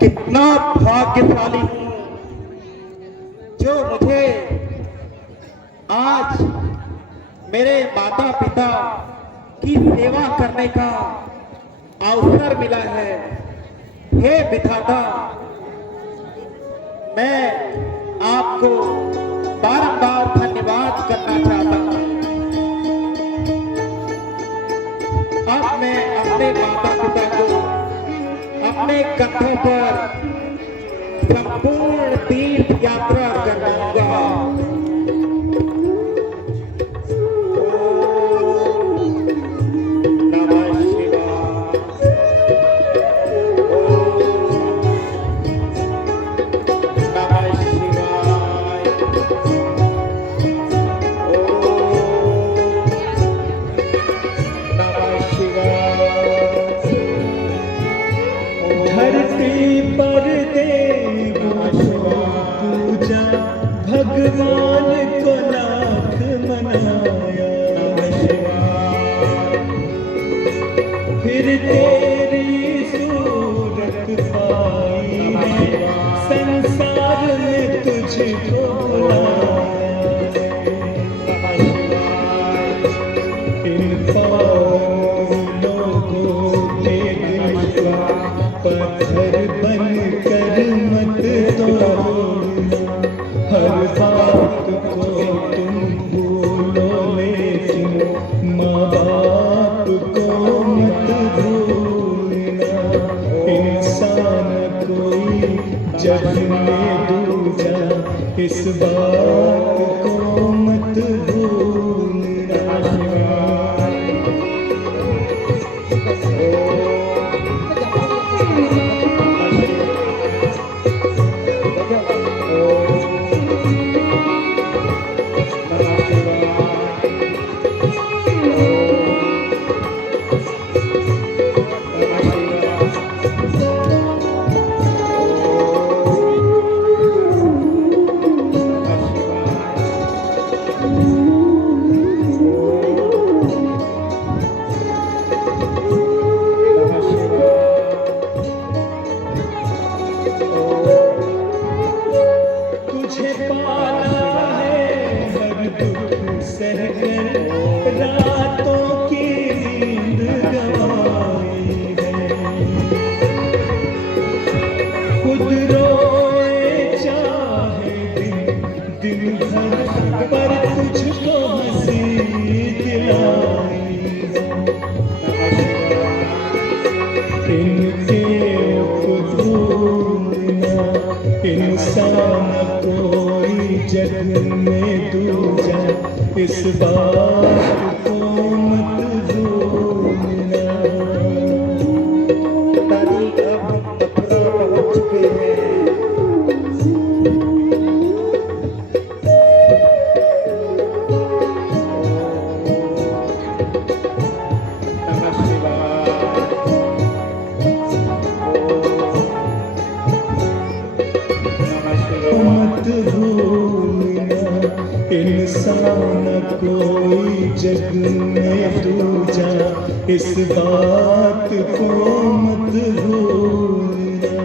कितना भाग्यशाली हूँ जो मुझे आज मेरे माता पिता की सेवा करने का अवसर मिला है। हे विधाता, मैं आपको बारंबार धन्यवाद करना चाहता हूँ। अब मैं अपने माता पिता को अपने कंधों पर संपूर्ण तीर्थ यात्रा करवाऊंगा। भगवान को लाख मनाया, फिर तेरी सूरत पाई है, संसार में तुझको बुलाया। इन पावन लोगों के दिल का पत्थर बन कर मत तोड़ना। हर बात को तुम भूलो लेकिन माँ बाप को मत भूलना। इंसान कोई जग में दूजा, इस बात को मत भूलना। तुझे पाना है हर दुख सहकर, रातों की नींद गंवाई है। खुद रोए चाहे दिन भर, पर तुझको हंसी दिलाई है। इनके भूलना, इंसान कोई जग में दूजा, इस बात को मत भूलना। पिताजी, अब हम मथुरा पहुंच चुके हैं। मत भूलना, इंसान कोई जग में दूजा, इस बात को मत भूलना।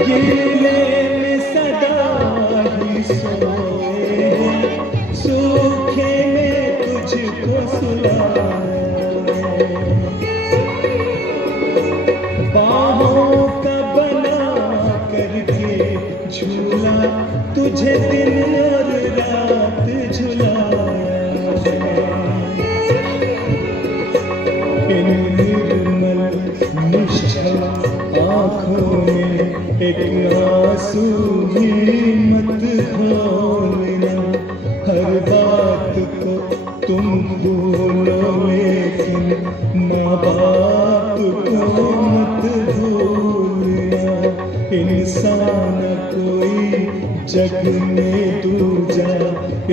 गीले में सदा ही सोए, सूखे में तुझको सुलाए। बाहों का बना करके झूला, तुझे दिन और रात झुलाया। इन निर्मल निश्चल आँखों में एक आंसू भी मत खोलना। हर बात को तुम भूलो लेकिन माँ बाप को मत भूलना। इंसान कोई जग में दूजा,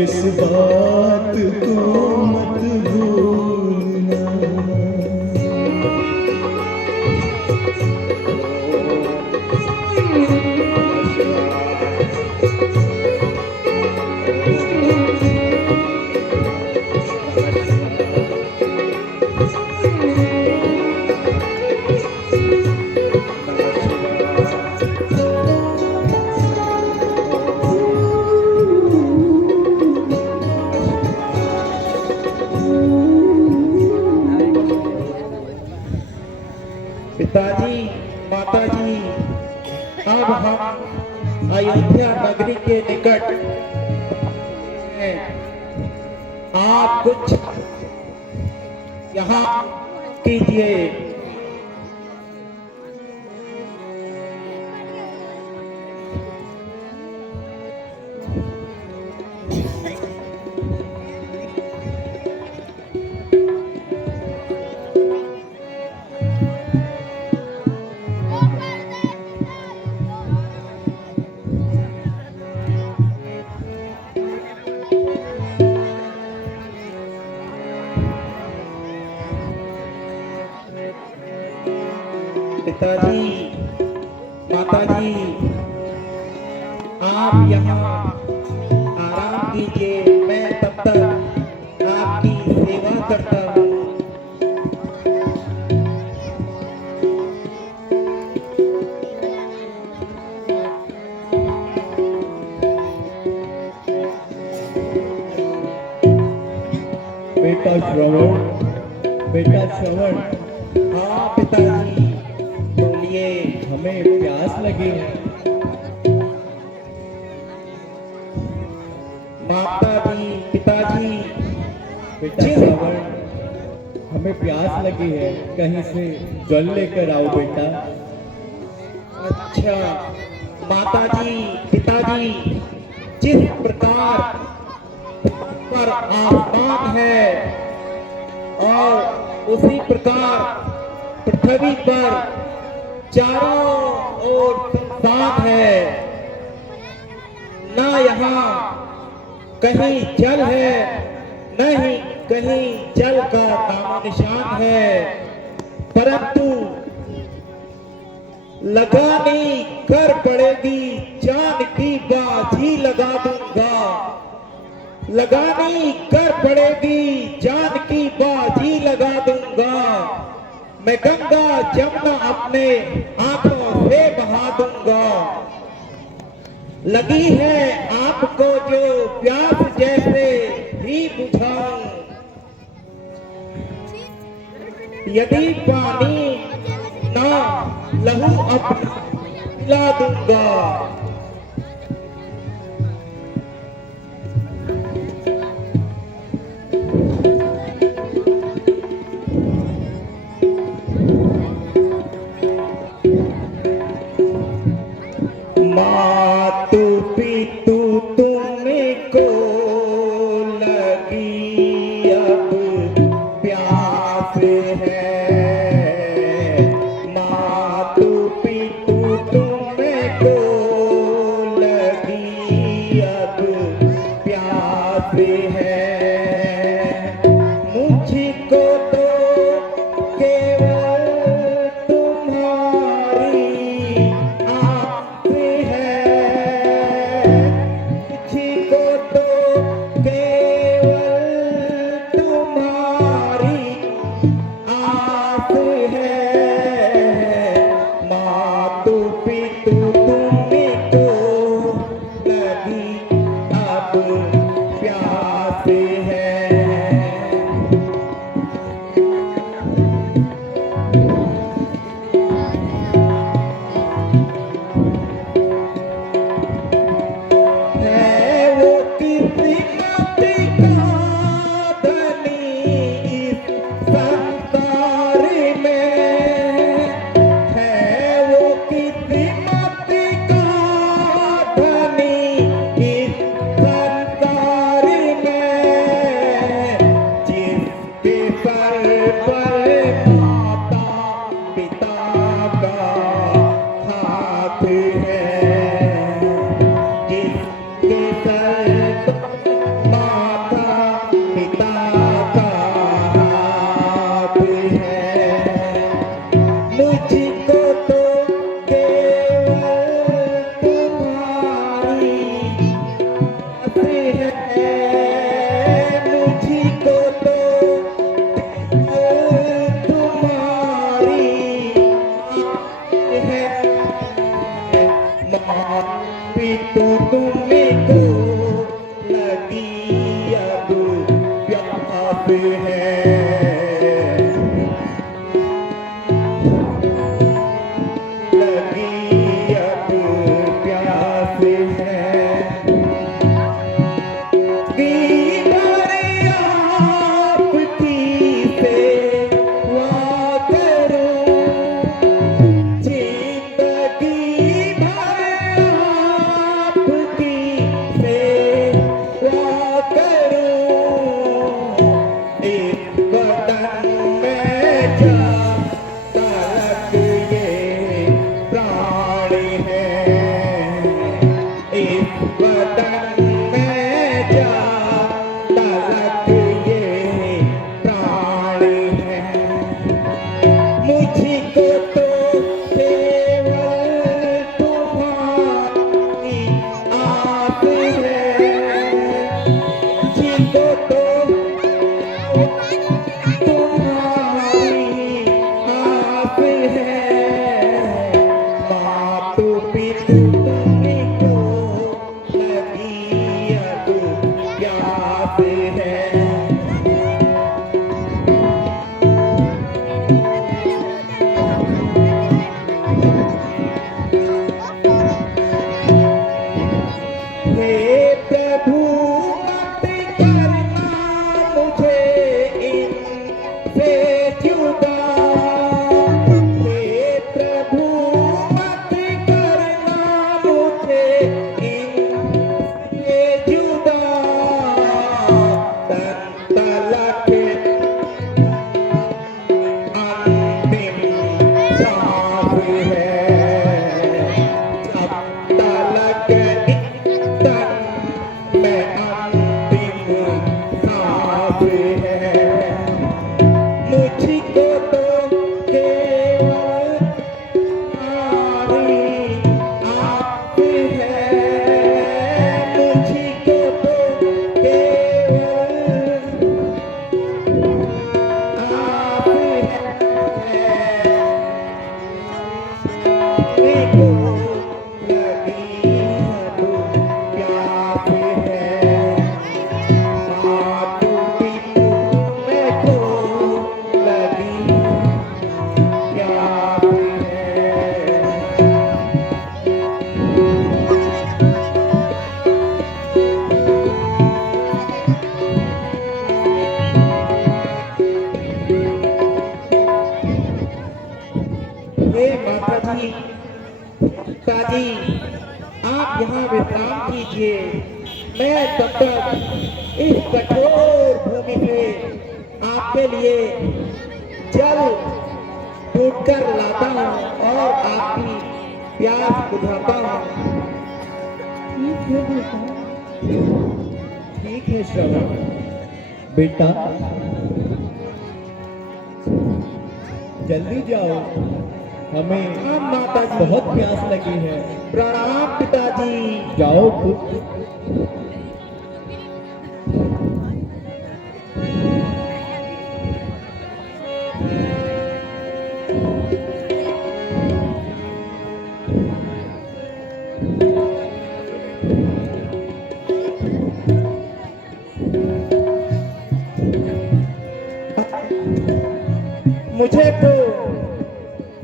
इस बात को मत भूलना। हैं, आप कुछ यहाँ कीजिए। पिताजी, माताजी, आप यहाँ आराम कीजिए, मैं तब तक आपकी सेवा करता हूँ। बेटा श्रवण, बेटा श्रवण, हाँ पिताजी, बोलिए। हमें प्यास लगी है। माताजी, पिताजी, बेटा श्रवण, हमें प्यास लगी है, कहीं से जल लेकर आओ बेटा। अच्छा माताजी, पिताजी, जिस प्रकार पर आसमान है और उसी प्रकार पृथ्वी पर चारों ओर सुनसान है, ना यहाँ कहीं जल है, न ही कहीं जल का नामो निशान है, परंतु लगानी कर पड़ेगी जान की बाजी लगा दूंगा, लगानी कर पड़ेगी जान की बाजी लगा दूंगा, मैं गंगा जमुना अपने आंखों से बहा दूंगा। लगी है आपको जो प्यास जैसे ही बुझाऊं, यदि पानी ना लहू अपना पिला दूंगा। मातु पितु तुमको लगी अब प्यास है, मातु पितु तुमको लगी अब प्यास है, मुझको तो केवल तुम्हारी आस है, मुझको तो केवल तुम्हारी आस है, मातु पितु तुमको लगी अब प्यास है। है वो किस्मत का धनी इस संसार में, है वो किस्मत का धनी इस संसार में, को तो तुम्हारी आस है, मातु पितु तुमको लगी अब प्यास है। हे प्रभु मत करना मुझे इनसे जुदा, हे प्रभु मत करना मुझे इनसे जुदा। तन तलक अंतिम सांस है, जब तलक तन में अंतिम सांस है। मुझको तो केवल तुम्हारी आस है, मुझको तो केवल आस है। देखो लगी अब प्यास है, मातु पितु देखो लगी प्यास है। हे माता जी, पिताजी, आप यहाँ विश्राम कीजिए। मैं तब तक इस कठोर भूमि पे आपके लिए जल ढूंढ कर लाता हूँ और आपकी प्यास बुझाता हूँ। ठीक है श्रवण बेटा, जल्दी जाओ, हमें हाँ माता जी। बहुत प्यास लगी है। प्रणाम पिताजी। जाओ पुत्र। मुझे तो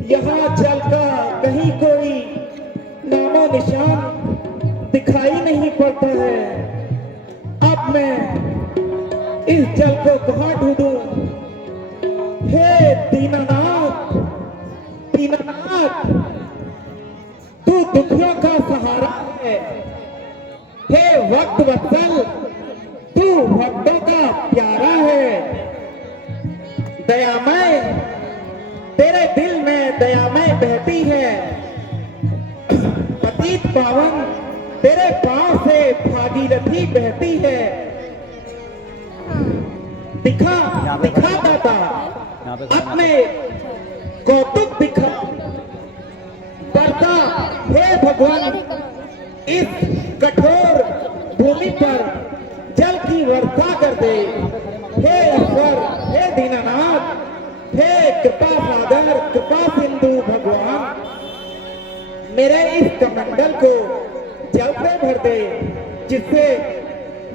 यहाँ जल का कहीं कोई नामो निशान दिखाई नहीं पड़ता है। अब मैं इस जल को कहाँ ढूंढूं? हे दीनानाथ, दीनानाथ, तू दुखियों का सहारा है। हे वक्त वत्सल, तू भक्तों का प्यारा है। दयामय, तेरे दिल में दयामय बहती है। पतित पावन, तेरे पांव से भागीरथी बहती है। दिखा दिखा दाता, अपने कौतुक दिखा। करता हे भगवान, इस कठोर भूमि पर जल की वर्षा कर दे। हे ईश्वर, हे दीनानाथ, हे कृपा सागर, कृपा सिंधु भगवान, मेरे इस कमंडल को जल से भर दे, जिससे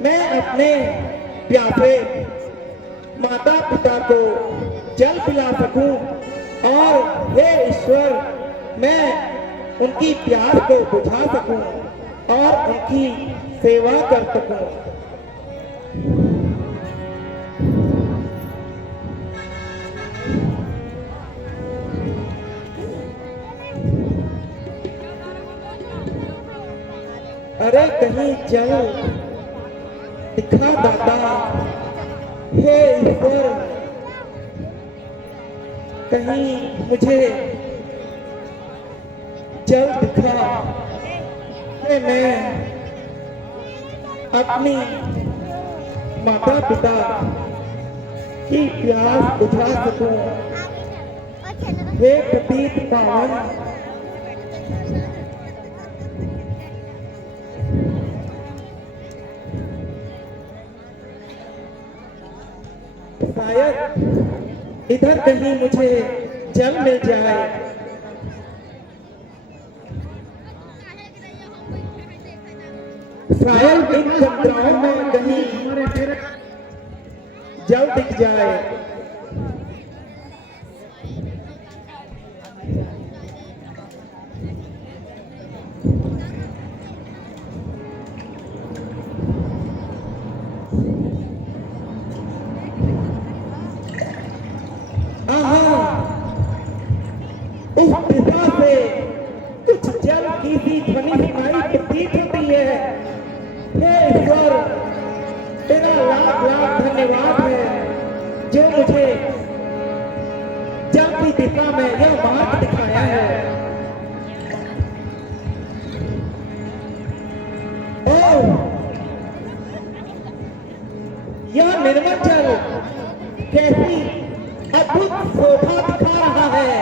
मैं अपने प्यासे माता पिता को जल पिला सकूं और हे ईश्वर, मैं उनकी प्यास को बुझा सकूं और उनकी सेवा कर सकूं। अरे कहीं जल दिखा दाता, हे ईश्वर, कहीं मुझे जल दिखा कि मैं अपनी माता पिता की प्यास बुझा सकूं। हे पतित पावन, शायद इधर कहीं मुझे जल मिल जाए। शायद इन संतराओं में कहीं जल दिख जाए। आहा, उस दिशा से कुछ जल की सी ध्वनि सुनाई प्रतीत होती है। हे ईश्वर, तेरा लाख लाख धन्यवाद है जो मुझे जल की दिशा में यह मार्ग दिखाया है। ओह, यह निर्मल जल कैसी अद्भुत शोभा दिखा रहा है।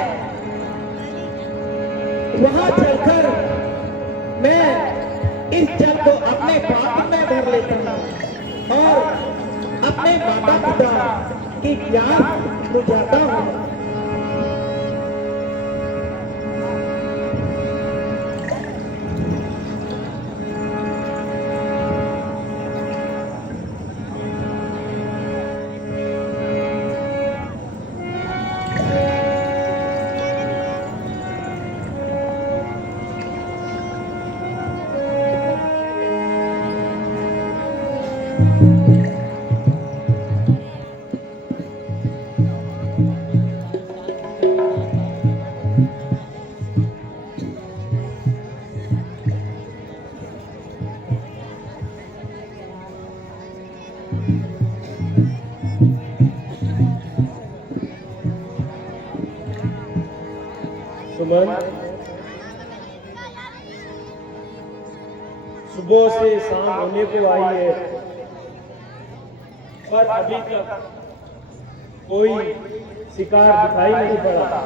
वहां चलकर मैं इस जल को अपने पात्र में भर लेता हूँ और अपने माता पिता की प्यास बुझाता हूँ। सुमन, सुबह से शाम होने को आई है पर अभी तक कोई शिकार दिखाई नहीं पड़ा।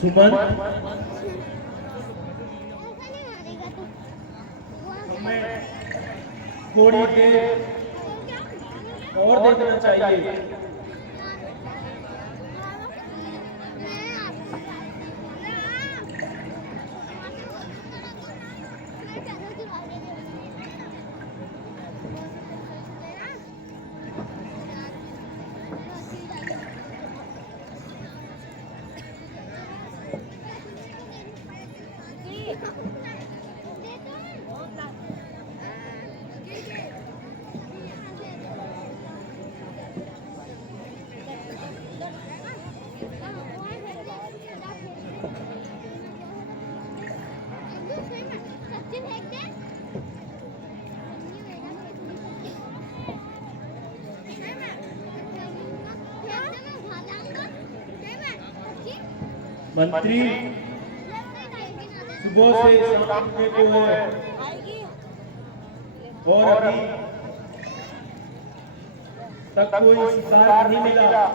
सुमन, तुम्हें थोड़ी देर और देखना चाहिए। मंत्री, सुबह से शाम होने को है और अभी तक कोई शिकार नहीं मिला।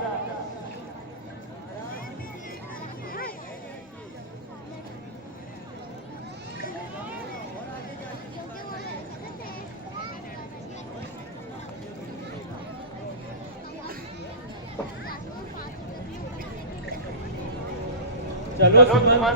चलो सुमन,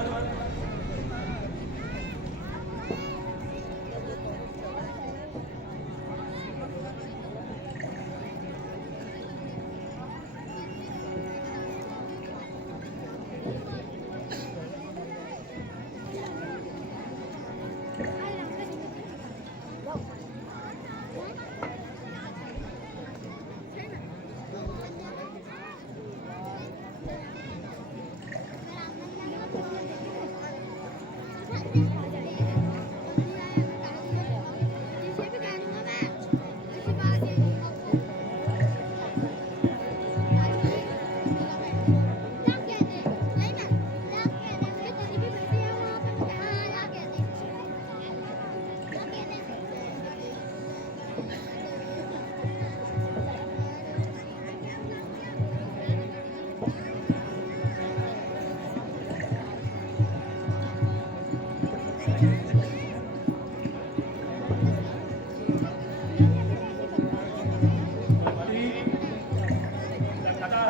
लगता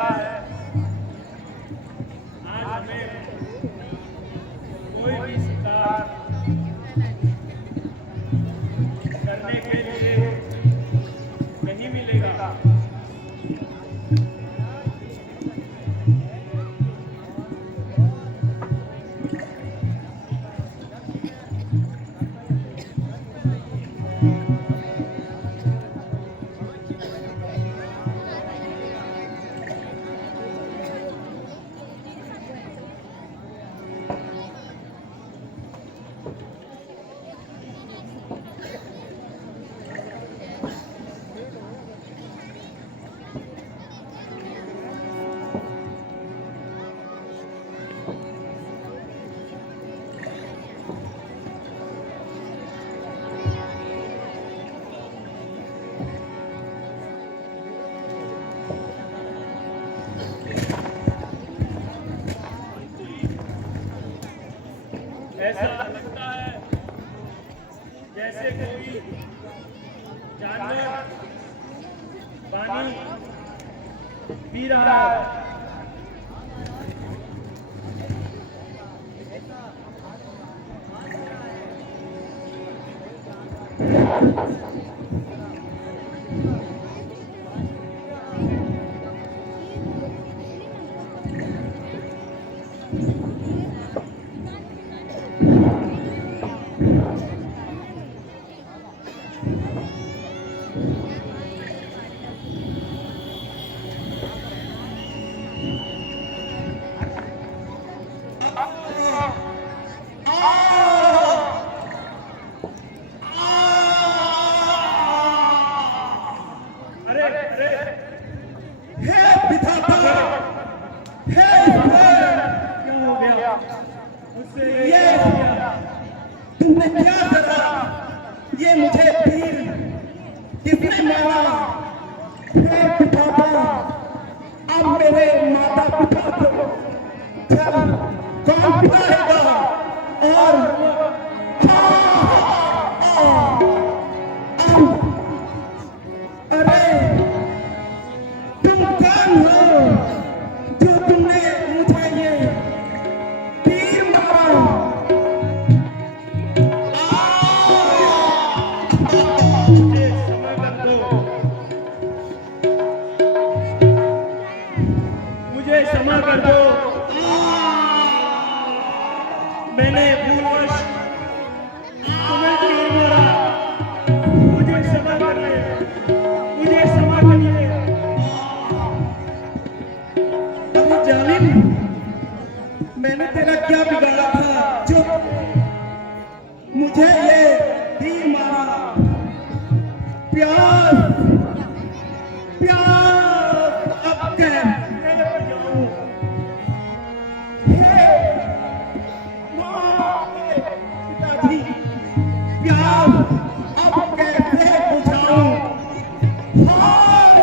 है आज हमें कोई भी शिकार करने के लिए नहीं मिलेगा। ऐसा लगता है जैसे कोई जानवर पानी पी रहा है। अरे अरे हे विधाता, हे क्या हो गया मुझसे? ये तुमने क्या करा? ये मुझे तीर किसने मारा? हे विधाता, अब मेरे माता पिता को जल कौन पिलाएगा? और अरे तुम कौन हो जो तुमने मुझे ये तीर मारा? मुझे क्षमा कर दो, मुझे क्षमा कर दो। मैंने भूलवश तुम्हें तीर मारा। मुझे क्षमा करिए, मुझे क्षमा करिए। अरे जालिम, मैंने तेरा क्या बिगाड़ा था जो मुझे ये तीर मारा? प्यास प्यास अब कैसे बुझाऊं? हे माँ, पिताजी, प्यास अब कैसे बुझाऊं? हाय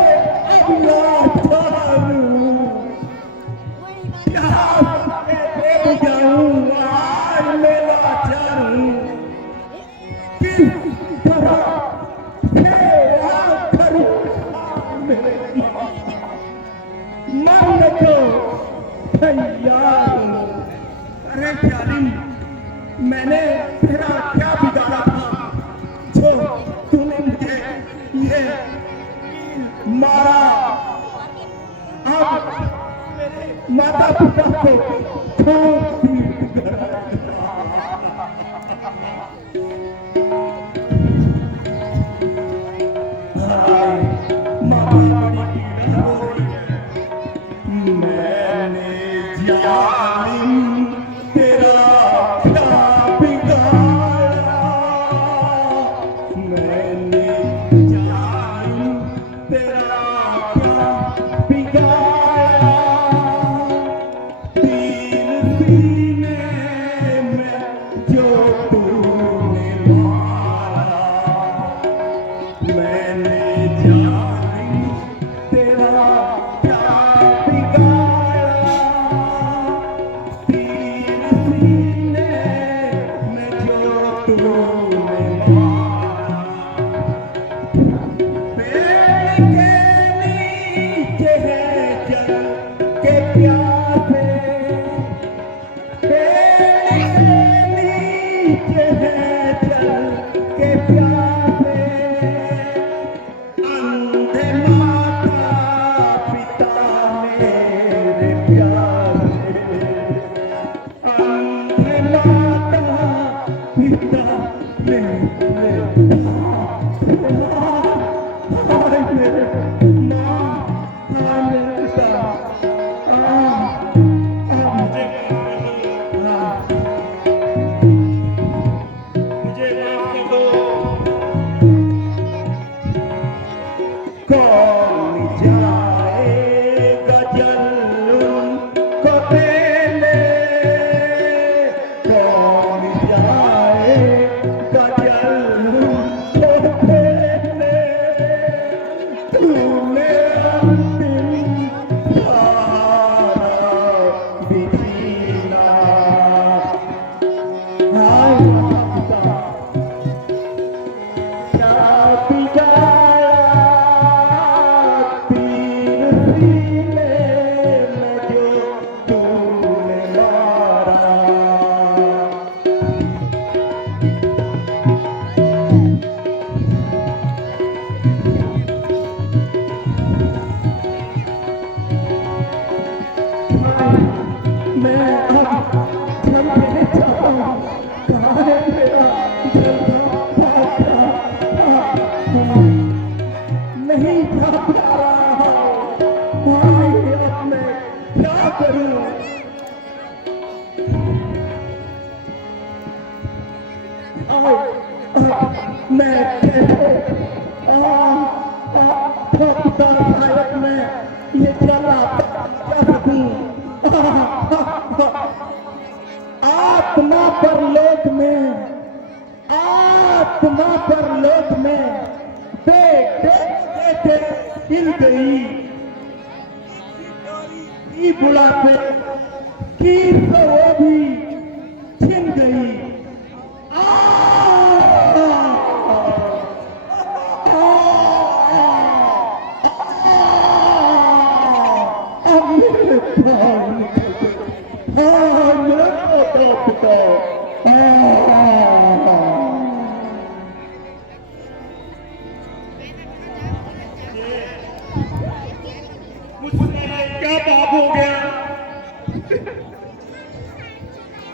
अब लाचारूं, प्यास कैसे बुझाऊं? आज मैं लाचारूं, किस तरह सेवा करूं? मेरे मरने को तैयार हूं। अरे जालिम, मैंने तेरा क्या बिगाड़ा था जो तूने मुझे ये मारा? अब मेरे माता पिता को कौन सी मैंने जालिम तेरा क्या बिगाड़ा? मैंने जालिम तेरा क्या बिगाड़ा? तीर सीने में जो तूने तूने पेड़ के नीचे है जल के प्यासे, पेड़ के नीचे है जल के प्यासे, अंधे माता पिता मेरे प्यारे, अंधे माता पिता मेरे हाय मेरे माँ, हाय मेरे पिता, मुझे माफ कर दो। कौन जाएगा जन्म को देने, कौन जाएगा जन्म को देने, तूने अंतिम सारा बिछीना, हाय माता क्या बिगाड़ा तीर सीने में जो तूने मारा। मैं अब चलने जाऊं, कहाँ है मेरा जलता पाता, नहीं जा पा रहा हूँ, अब मैं क्या करूं? मैं कैसे शायद मैं ये चला क्या सकूं? आत्मा परलोक में, आत्मा परलोक में बेटे बेटे हिल गई, की बुढ़ापे की तो वो भी छिन गई। अब मेरे प्राण निकल गए, मेरे पोता पिता, मुझसे क्या पाप हो गया?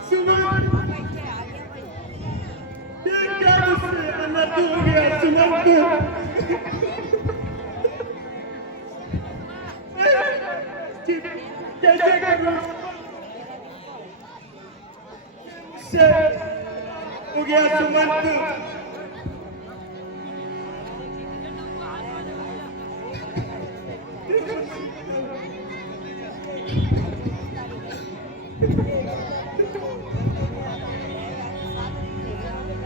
सुमन, ये क्या मुझसे अनर्थ हो गया? सुमन कैसे करूं? मुझसे हो गया सुमंत।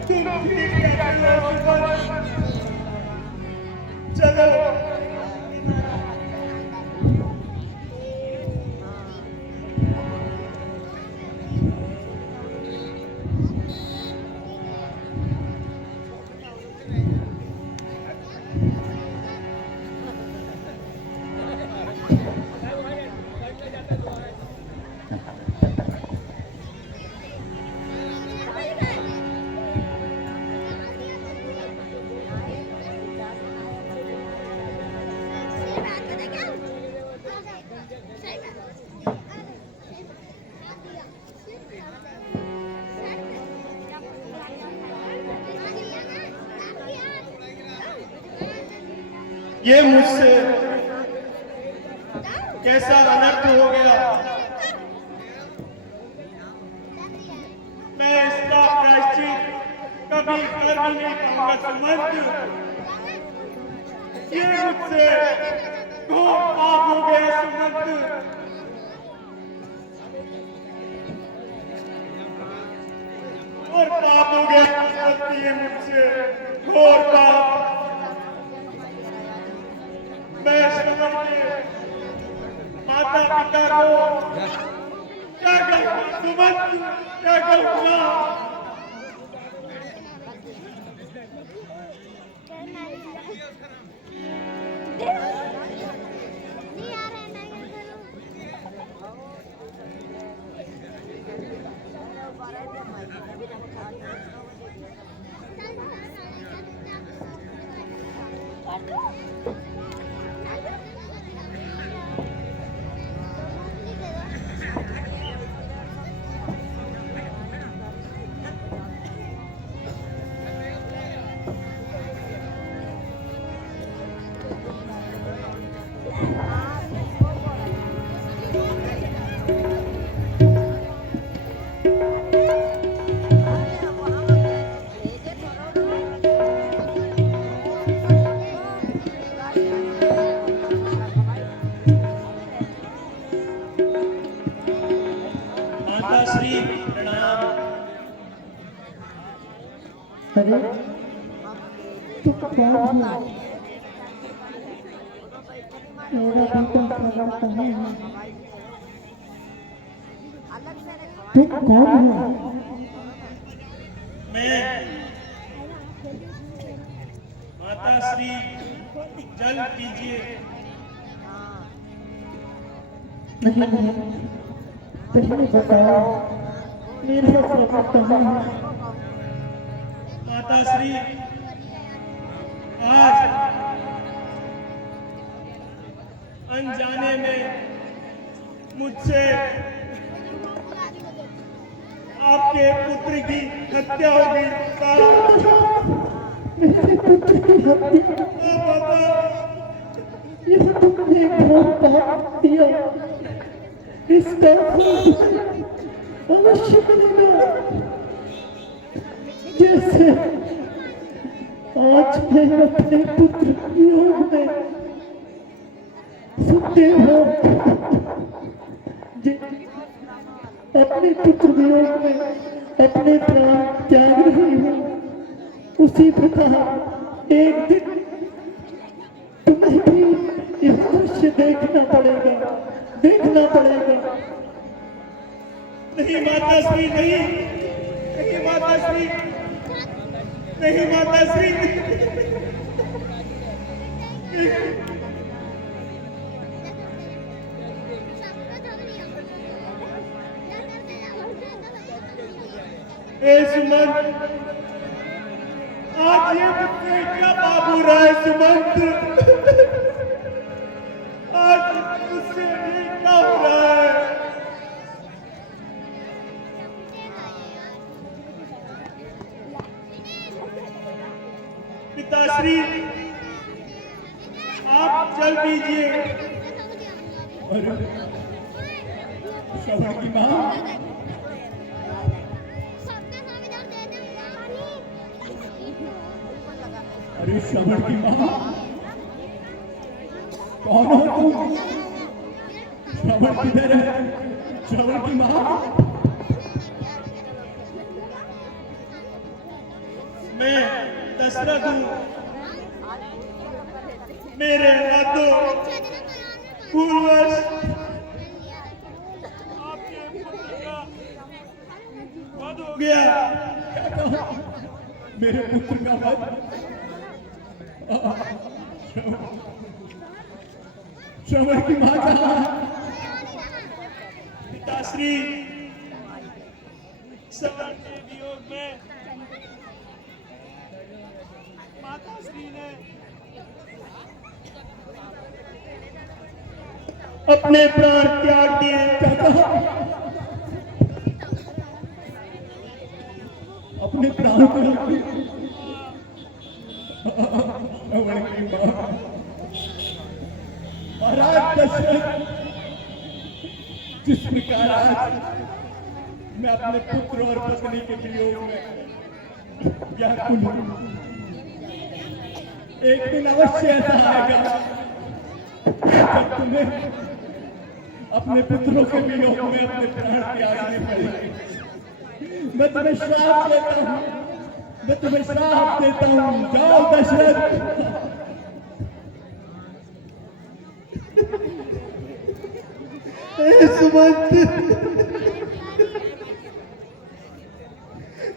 तुम ठीक कहते हो सुमंत। चलो ये मुझसे कैसा अनर्थ हो गया? मैं इसका प्रायश्चित कभी कर नहीं पाऊंगा सुमंत। ये मुझसे घोर पाप हो गया सुमंत। और पाप हो गया सुमंत, ये मुझसे घोर पाप। मैं सुमन के माता पिता को क्या कहूँ सुमन, क्या कहूँगा? माता श्री प्रणाम। अरे तू कौन है? मेरा बेटा खड़ा कहाँ है? तू कौन है? मैं माता श्री जल पीजिए। नहीं नहीं, पहले बताओ मेरा बेटा कहाँ है? माता श्री आज अनजाने में मुझसे आपके पुत्र की हत्या हो गई। मेरे पुत्र की हत्या? यह तुमने बहुत पाप किया, इसका अवश्य मिलेगा। जैसे आज मैं अपने पुत्र की ओर में सुखदेव अपने पुत्र वियोग में अपने प्राण त्याग रही हूँ, उसी प्रकार एक दिन तुम्हें भी यह दृश्य देखना पड़ेगा, देखना पड़ेगा। नहीं माता श्री, नहीं नहीं माता श्री, नहीं माता श्री। ए सुमंत, आज ये मुझसे क्या पाप हो रहा है सुमंत? आज मुझसे ये क्या हो रहा है? पिताश्री, आप चल दीजिए। श्रवण की माँ, अरे श्रवण की माँ, कौन हो तुम? श्रवण किधर है? श्रवण की माँ, मैं दशरथ हूँ। मेरे हाथों भूलवश आपके पुत्र का वध हो गया। मेरे पुत्र का वध? श्रवण की माँ कहाँ है? पिताश्री, श्रवण के वियोग में माताश्री ने अपने प्राण त्याग दिए। अपने प्राण को श्रवण की माँ, महाराज दशरथ, जिस प्रकार आज मैं अपने पुत्र और पत्नी के वियोग में व्याकुल हूँ, एक दिन अवश्य ऐसा आएगा जब तुम्हें अपने पुत्रों के वियोग में अपने प्राण त्यागने पड़ेंगे। मैं तुम्हें श्राप देता हूँ, मैं तुम्हें श्राप देता हूँ, जाओ दशरथ। सुमंत,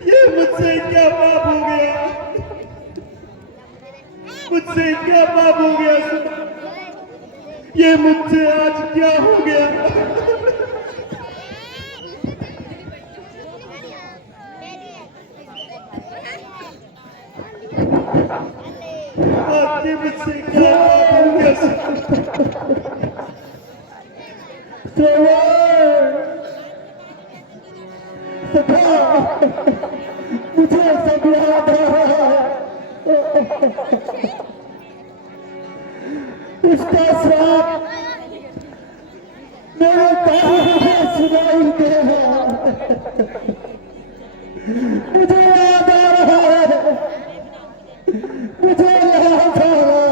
ये मुझसे क्या पाप हो गया? मुझसे क्या पाप हो गया सुमंत? ये मुझसे आज क्या हो गया? आपकी मुझसे क्या बात होगी? मुझे सब याद है। उसका श्राप मेरे कानों में सुनाई दे रहा है। मुझे याद आ रहा है, मुझे याद आ रहा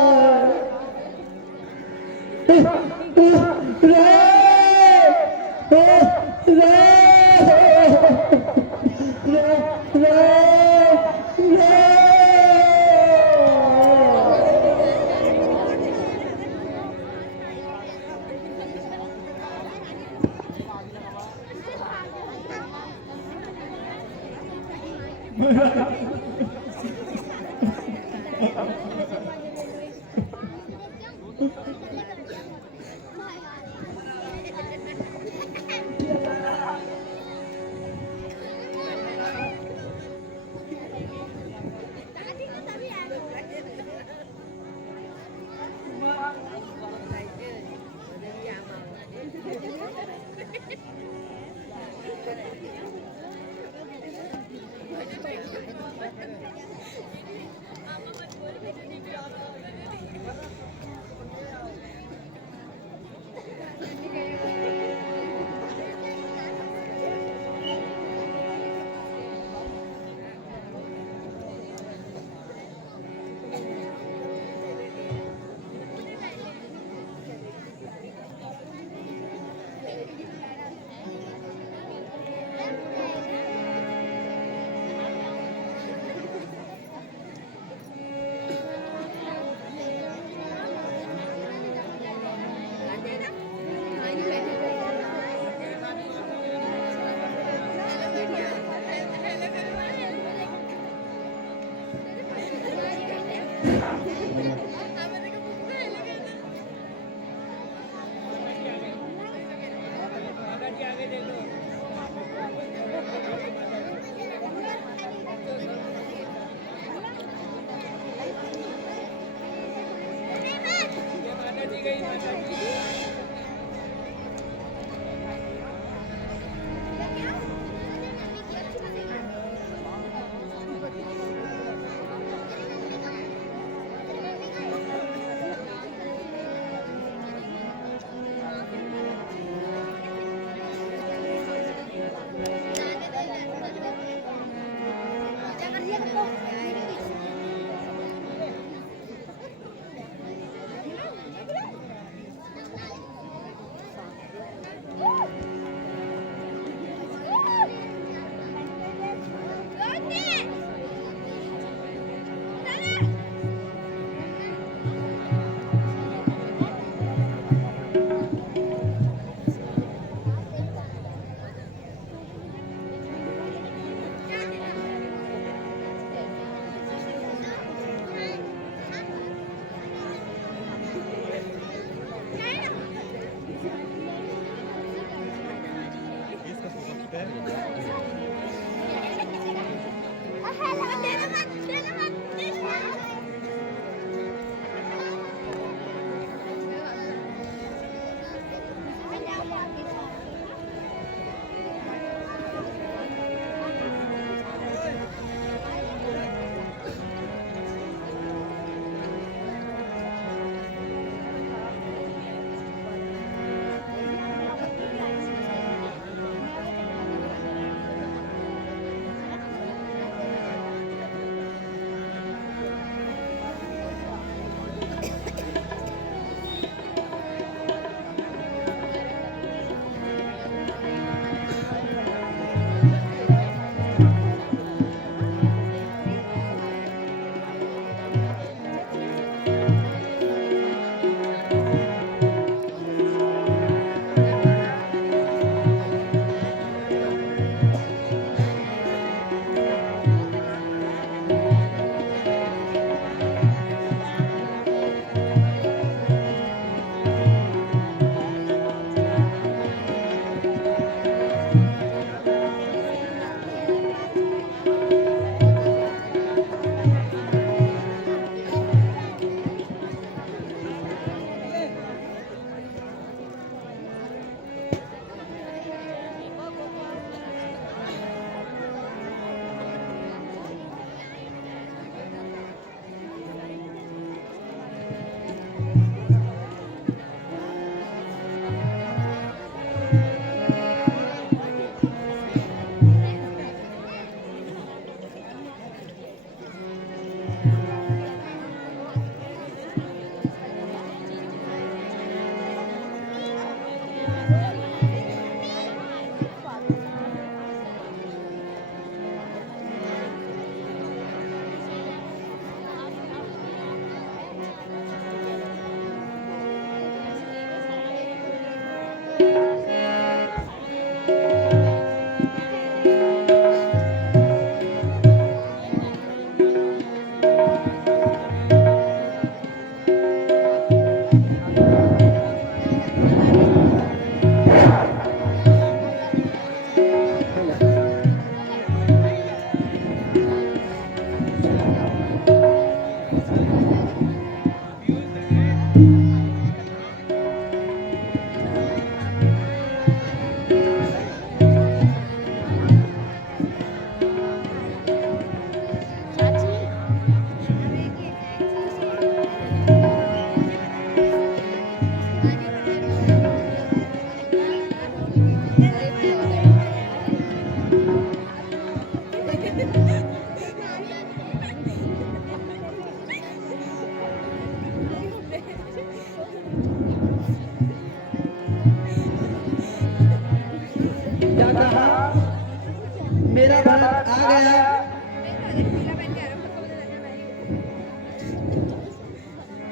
गया।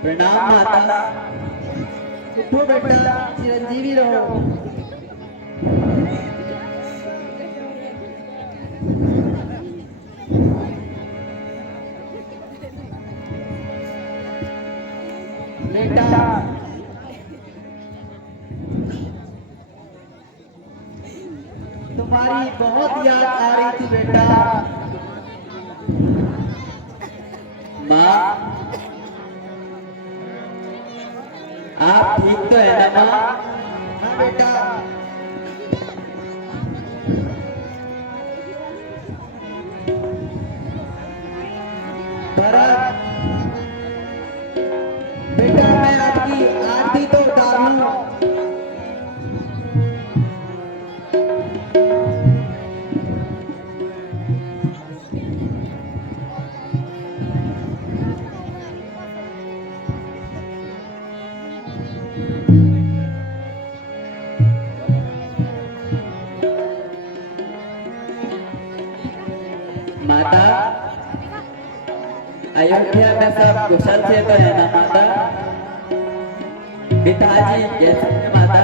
प्रणाम माता। उठो बेटा, चिरंजीवी रहो। बेटा, तुम्हारी बहुत याद आ रही थी बेटा। माँ, आप ठीक तो है ना माँ? हाँ बेटा, भरत, बेटा मैं आपकी आरती तो उतारूं। माता, अयोध्या में सब कुशल से तो है ना माता? पिताजी कैसे हैं माता?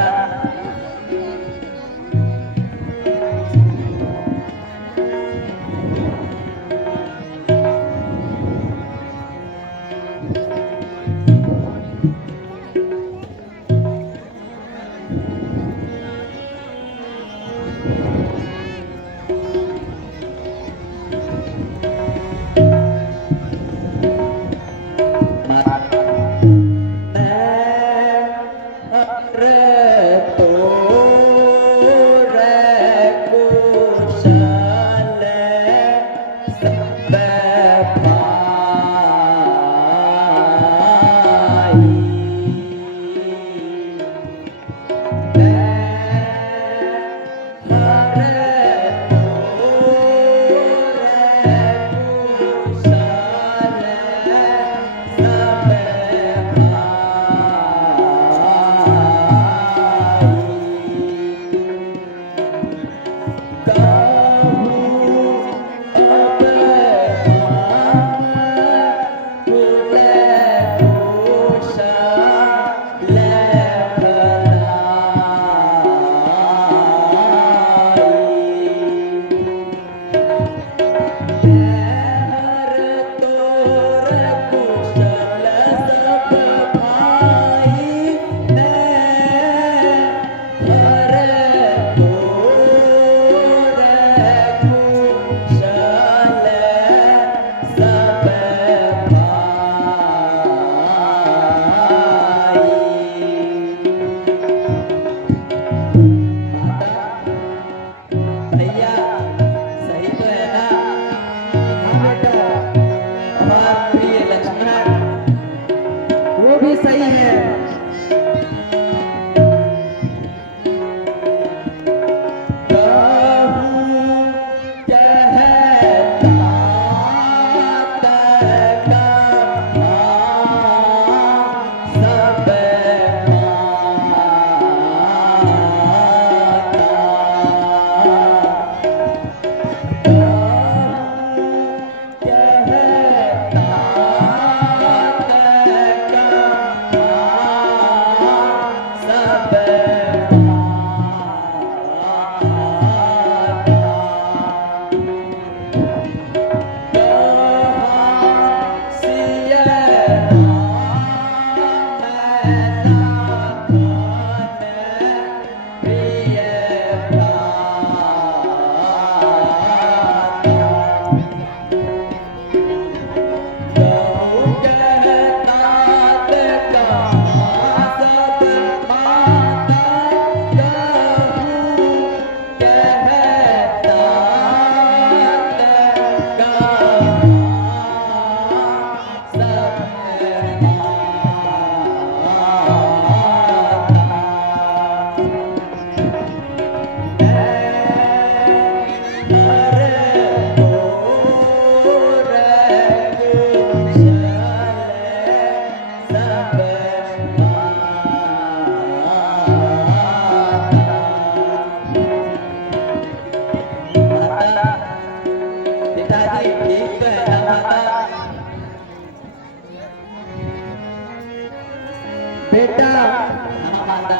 बेटा हाँ माता,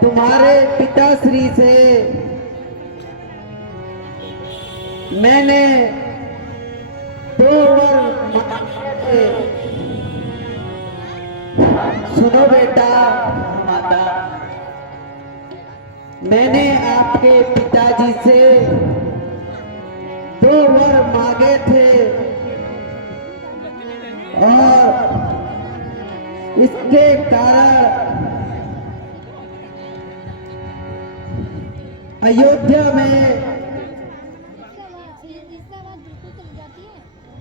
तुम्हारे पिताश्री से मैंने 2 वर मांगे थे। सुनो बेटा माता, मैंने आपके पिताजी से 2 वर मांगे थे और इसके कारण अयोध्या में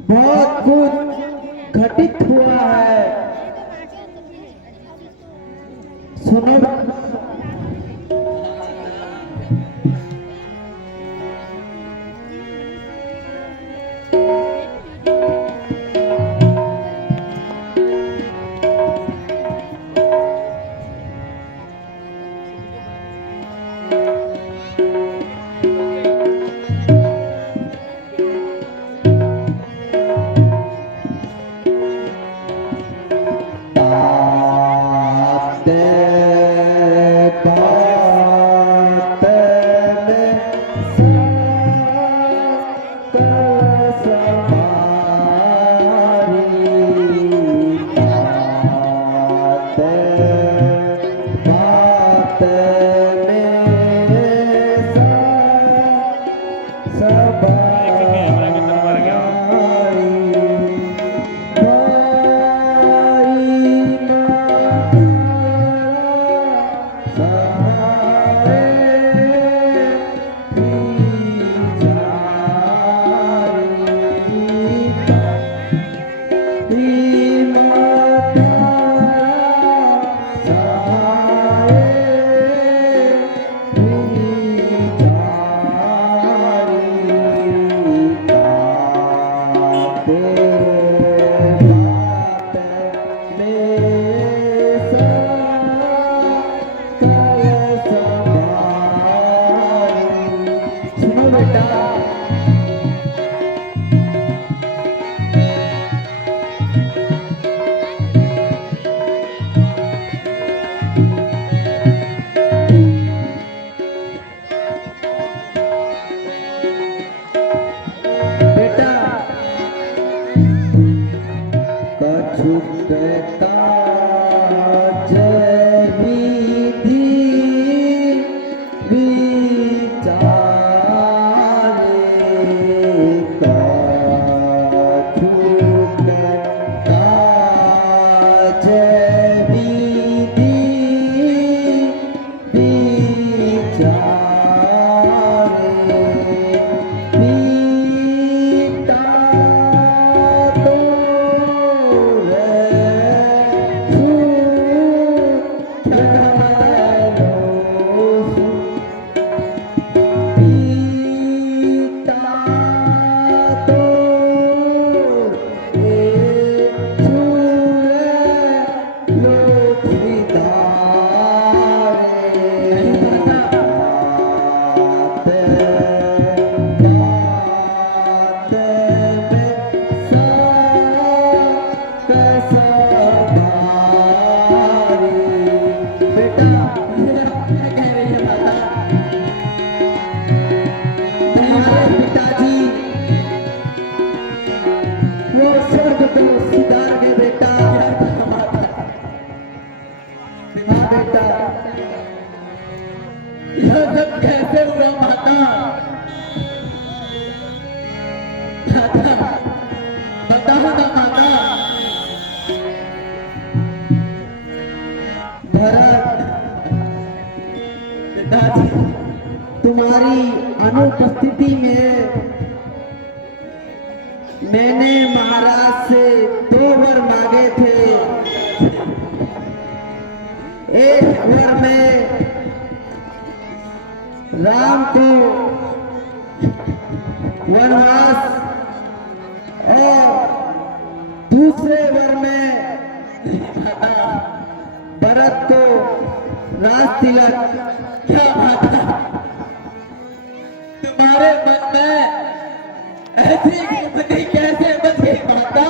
बहुत कुछ घटित हुआ है। सुनो तुम्हारी अनुपस्थिति में मैंने महाराज से 2 वर मांगे थे। एक वर में राम को वनवास और दूसरे वर में भरत को राज तिलक। क्या माता तुम्हारे मन में ऐसी बुद्धि कैसे बची माता?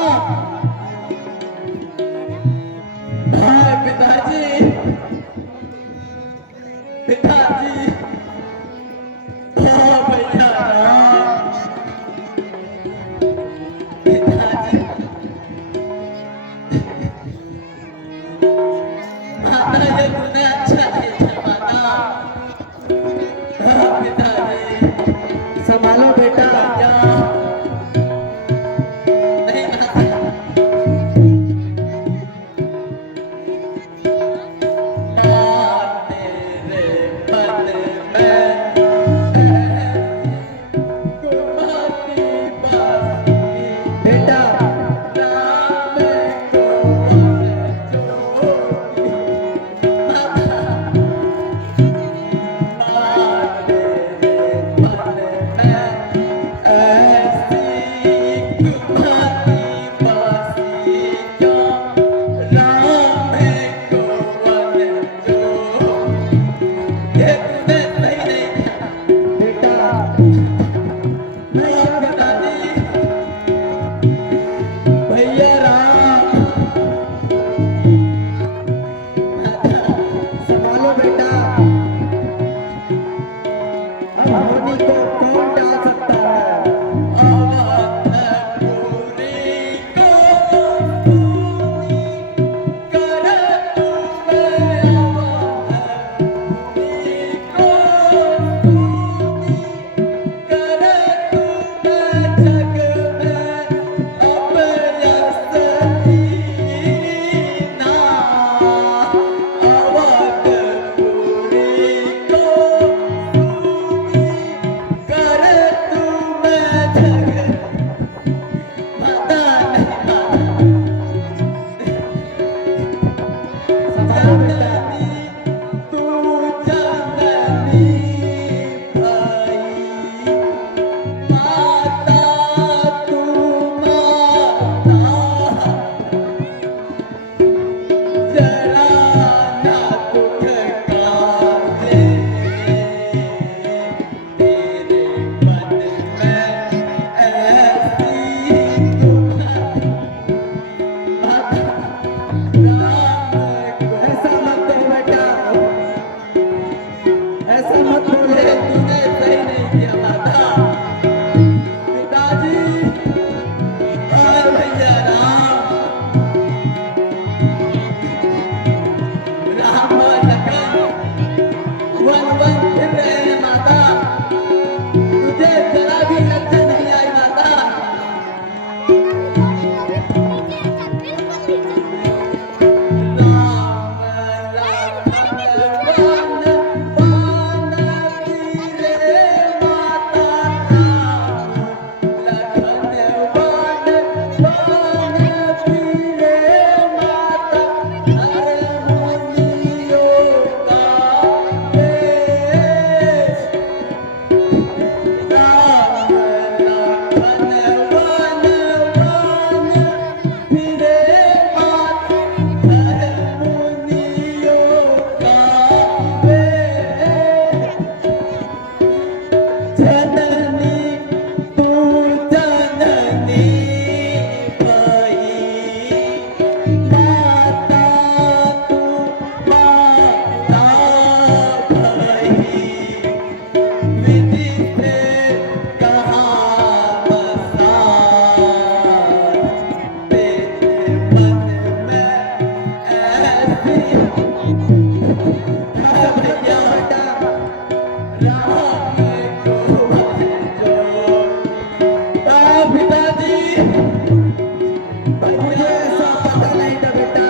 मुझे ऐसा पता नहीं था बेटा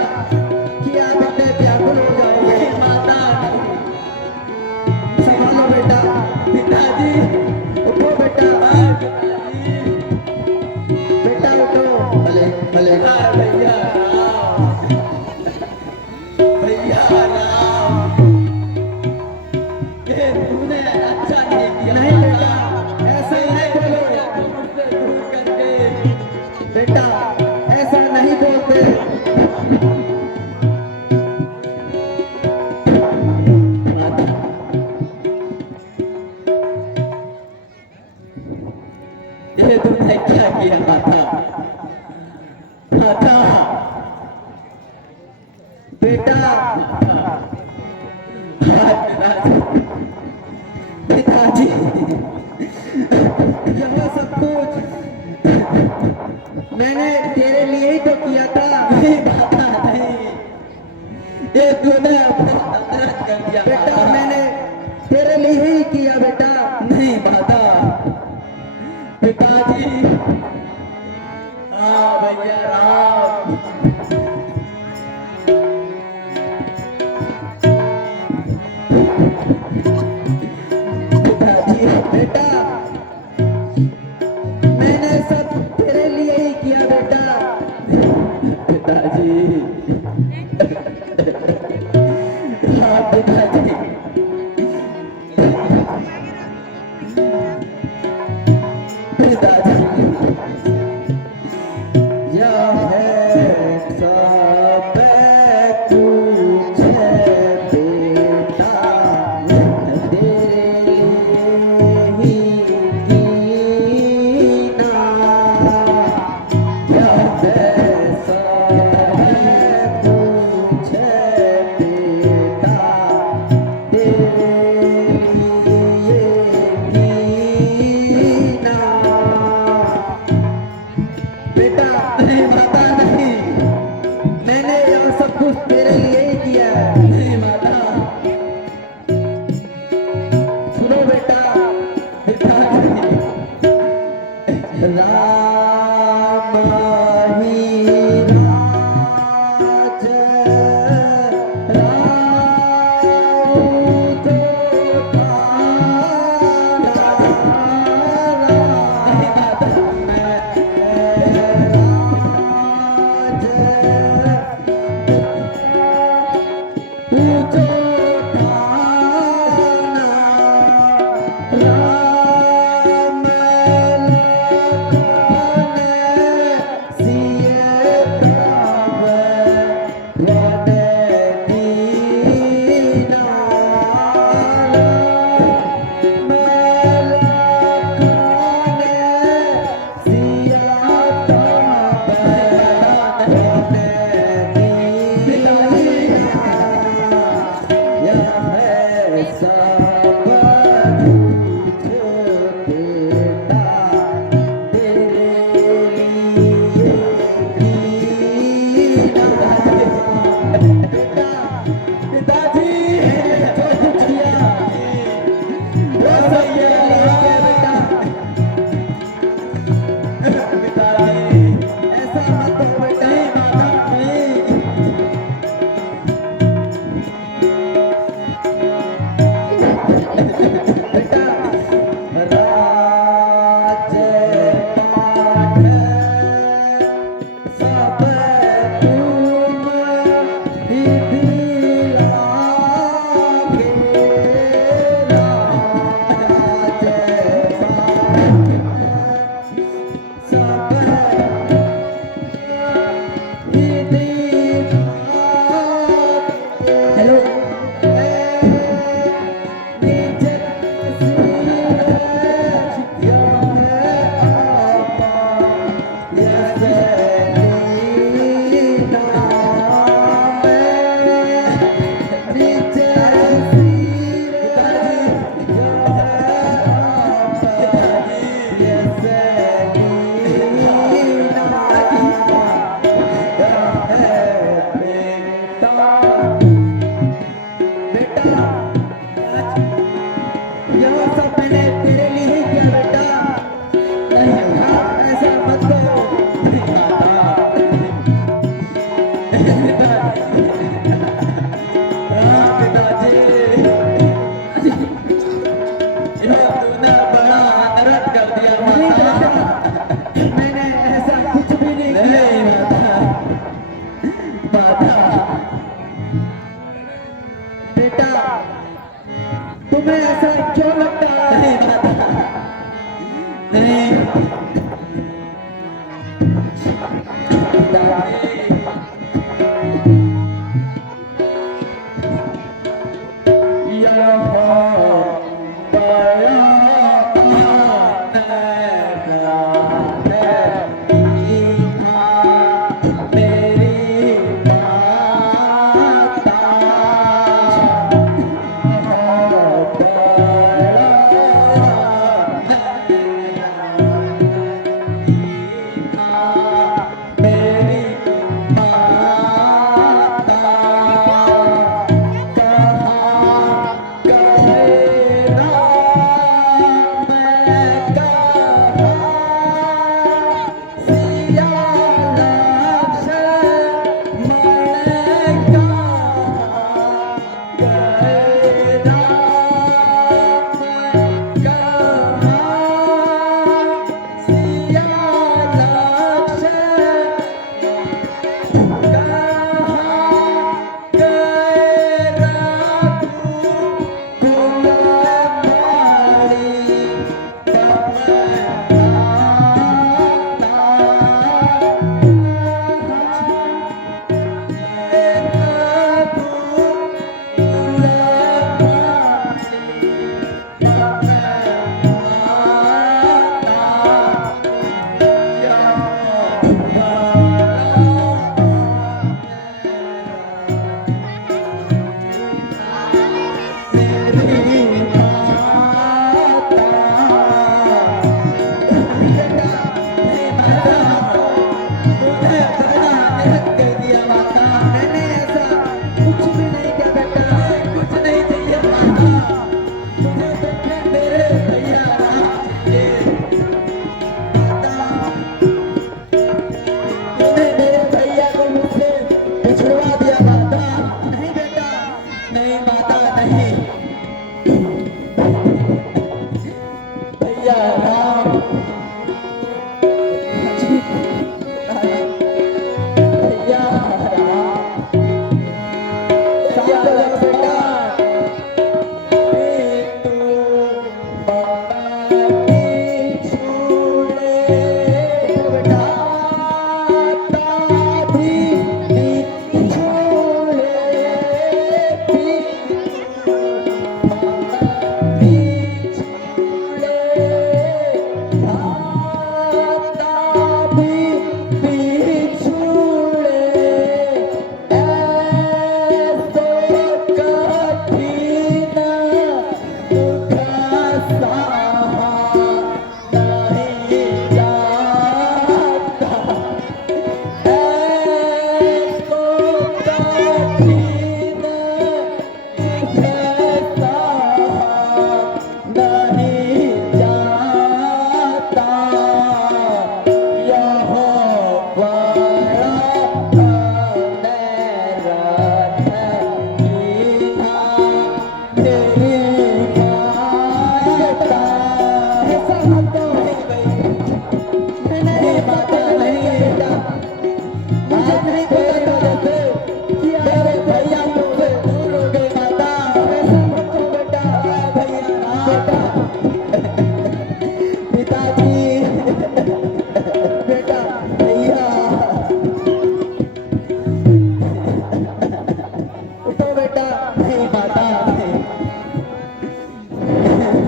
कि आप इतने व्याकुल हो जाओगे। संभालो बेटा। पिताजी उठो बेटा। बेटा उठो। भले भले भैया राम, ये तूने अच्छा नहीं किया। नहीं बेटा, ऐसा नहीं बोलो मुझसे दूर करके बेटा, ऐसा नहीं बोलते। ये तूने क्या किया माता? माता बेटा पिताजी, यह सब कुछ मैंने तेरे लिए ही तो किया था। नहीं माता नहीं, ये तूने अपराध कर दिया बेटा मैंने तेरे लिए ही किया बेटा। नहीं माता। पिताजी हाँ भैया राम, पिताजी बेटा मैंने सब तेरे लिए ही किया बेटा। पिताजी हाँ पिताजी, पिताजी यह है सब कुछ बेटा तेरे लिए ही कीना। यह है सब कुछ बेटा तेरे लिए कीना। बेटा नहीं माता नहीं, मैंने यह सब कुछ तेरे लिए ही किया है। नहीं माता। सुनो बेटा। पिताजी राम ही राज राम जो नहीं माता, तुम्हें ऐसा क्यों लगता है? नहीं मैंने ऐसा कुछ भी नहीं किया बेटा। कुछ नहीं चाहिए माता तुम्हें तो मेरे भैया राम चाहिए माता तूने मेरे भैया को मुझसे पिछड़वा दिया माता नहीं बेटा, नहीं माता नहीं भैया राम भैया राम भैया राम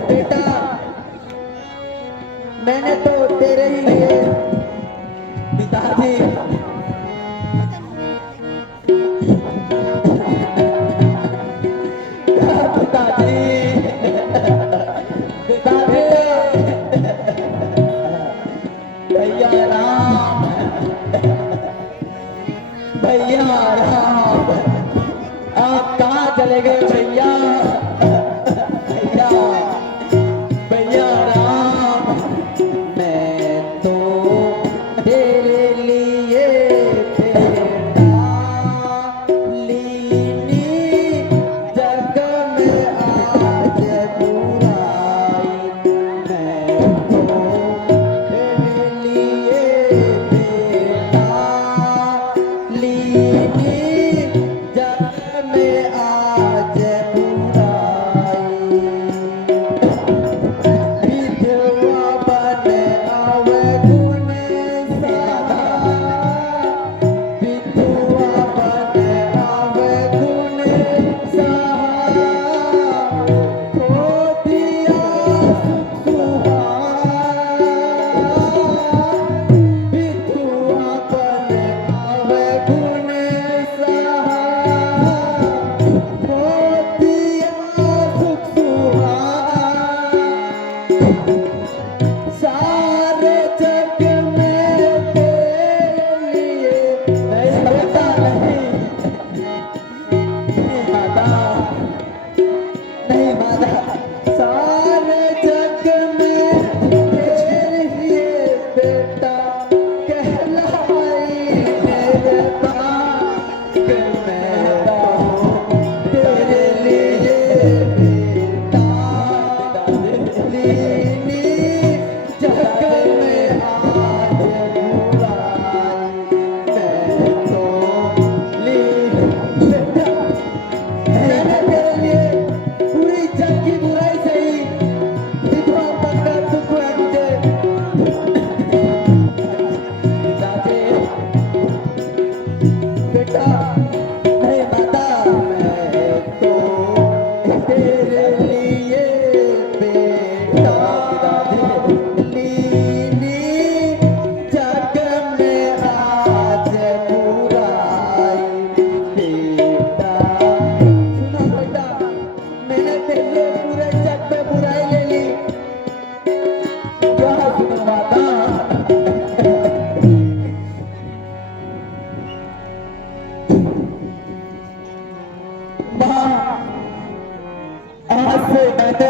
बेटा मैंने तो तेरे ही लिए पिताजी पिताजी पिताजी भैया राम भैया राम आप कहाँ चले गए भैया भैया भैया राम मैं तो तेरे लिए बेटा लीनी जग में आज बुराई मैं तो तेरे लिए बेटा लीनी जग में आज माँ आज से मैंने